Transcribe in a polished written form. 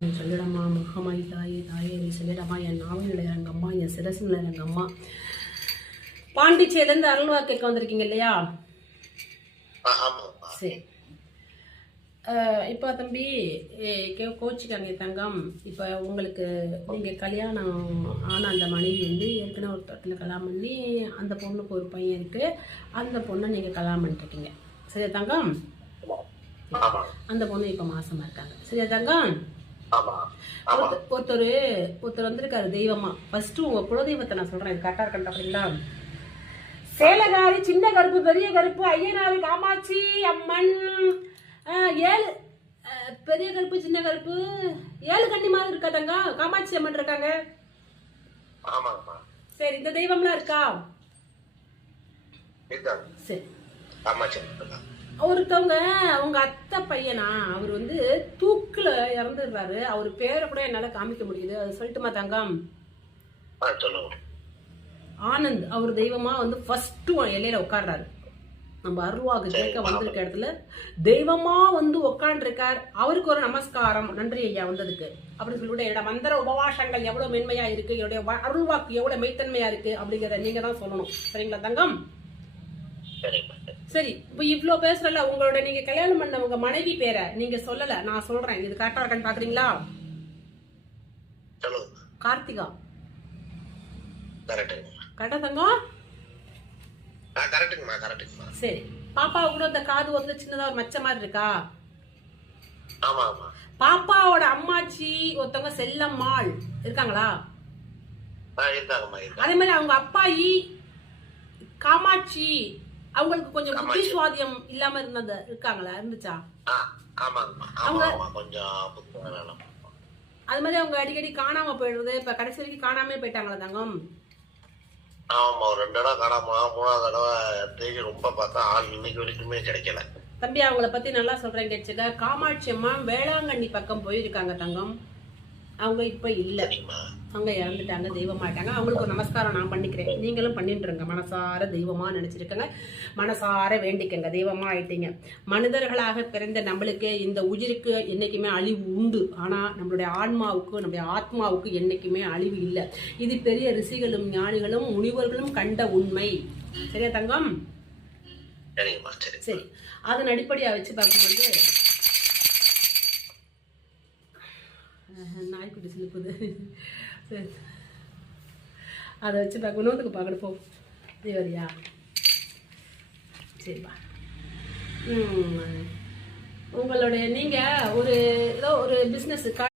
சொல்லிடம்மா முகமாய் தாயே தாயே நீ சொல்லிடம்மா என் நாவல் எங்கம்மா என் சிரசுல எங்கம்மா. பாண்டிச்சேரியிலேருந்து அருள்வா கேட்க வந்திருக்கீங்க இல்லையா? சரி. இப்போ தம்பி கோச்சிக்காங்க தங்கம். இப்போ உங்களுக்கு நீங்கள் கல்யாணம் ஆன அந்த மனைவி வந்து ஏற்கனவே ஒரு தோட்டத்தில் கல்யாணம் பண்ணி அந்த பொண்ணுக்கு ஒரு பையன் இருக்குது. அந்த பொண்ணை நீங்கள் கல்யாணம் பண்ணிருக்கீங்க சரியா தங்கம்? அந்த பொண்ணு இப்போ மாசமாக இருக்காங்க சரியா தங்கம்? ஒருத்தர் வந்திருக்காரு தெய்வமா. ஃபர்ஸ்ட் உங்க குலதெய்வத்தை நான் சொல்றேன், இது கரெக்டா இருக்கா அப்படிங்களா? சேலகாரி சின்ன கருப்பு பெரிய கருப்பு ஐயனாரி காமாட்சி அம்மன். 7 பெரிய கருப்பு சின்ன கருப்பு 7 கன்னி மாதிரி இருக்கா தங்க? காமாட்சி அம்மன் இருக்காங்க. சரி, இந்த தெய்வம்லாம் இருக்கா? சரி. ஒருத்தவங்க உங்க அத்தை பையனா, அவர் வந்து தூக்குல இறந்துடுறாரு. அவர் பேரை கூட என்னால காமிக்க முடியுது, அது சொல்லட்டுமா தங்கம்? ஆனந்த். அவர் தெய்வமா வந்து ஃபர்ஸ்ட் எல்லையில உட்கார்றாரு. நம்ம அருள்வாக்கு கேட்க வந்திருக்க இடத்துல தெய்வமா வந்து உட்காந்துருக்கார். அவருக்கு ஒரு நமஸ்காரம், நன்றி ஐயா வந்ததுக்கு அப்படின்னு சொல்லிட்டு என்னோட மந்திர உபவாசங்கள் எவ்வளவு மென்மையா இருக்கு, என்னுடைய அருள்வாக்கு எவ்வளவு மெய்த்தன்மையா இருக்கு அப்படிங்கிறத நீங்க தான் சொல்லணும் சரிங்களா தங்கம்? சரி, இப்ப இவ்ளோ பேசுறல, உங்களோட நீங்க கல்யாணம் பண்ண உங்க மனைவி பேரை நீங்க சொல்லல, நான் சொல்றேன். இது கரெக்டா இருக்கான்னு பாக்குறீங்களா? கார்த்திகா. கரெக்டா தங்கம்? சரி. பாப்பா கூட இந்த காது வந்து சின்னதா ஒரு மச்ச மாதிரி இருக்கா? பாப்பாவோட அம்மாச்சி ஒருத்தவங்க செல்லம்மாள் இருக்காங்களா? அதே மாதிரி அவங்க அப்பாயி காமாட்சி, அவங்களுக்கு கொஞ்சம் புத்தி சுவாதியம் இல்லாம இருந்தது இருக்காங்களா? இருந்துச்சா? அது மாதிரி அவங்க அடிக்கடி காணாம போயிடுறது. இப்ப கடைசி வரைக்கும் காணாம போயிட்டாங்களா தங்கம்? ஆமா, ஒரு 2 தடவை காணாம, 3வது தடவை தேடி ரொம்ப பார்த்தா ஆள் இன்னைக்கு வரைக்குமே கிடைக்கல. தம்பி அவங்கள பத்தி நல்லா சொல்றேன் கேச்சுக்க. காமாட்சி அம்மா வேளாங்கண்ணி பக்கம் போயிருக்காங்க தங்கம். அவங்க இப்ப இல்ல, அவங்க இறந்துட்டாங்க, தெய்வமாட்டாங்க. அவங்களுக்கு ஒரு நமஸ்காரம் நான் பண்ணிக்கிறேன், நீங்களும் பண்ணிட்டுருங்க. மனசார தெய்வமா நினைச்சிருக்கங்க, மனசார வேண்டிக்கங்க, தெய்வமா ஆயிட்டீங்க. மனிதர்களாக பிறந்த நம்மளுக்கு இந்த உயிருக்கு என்னைக்குமே அழிவு உண்டு. ஆனா நம்மளுடைய ஆன்மாவுக்கு, நம்முடைய ஆத்மாவுக்கு என்னைக்குமே அழிவு இல்லை. இது பெரிய ரிஷிகளும் ஞானிகளும் முனிவர்களும் கண்ட உண்மை சரியா தங்கம்? சரி, அதன் அடிப்படையா வச்சு பார்க்கும்போது நாய்க்குட்டி சிலுப்புது. சரி, அதை வச்சு பார்க்க இன்னொருத்துக்கு பார்க்கணும் போ. தேவரியா? சரிப்பா. உங்களுடைய நீங்கள் ஒரு ஏதோ ஒரு பிஸ்னஸ்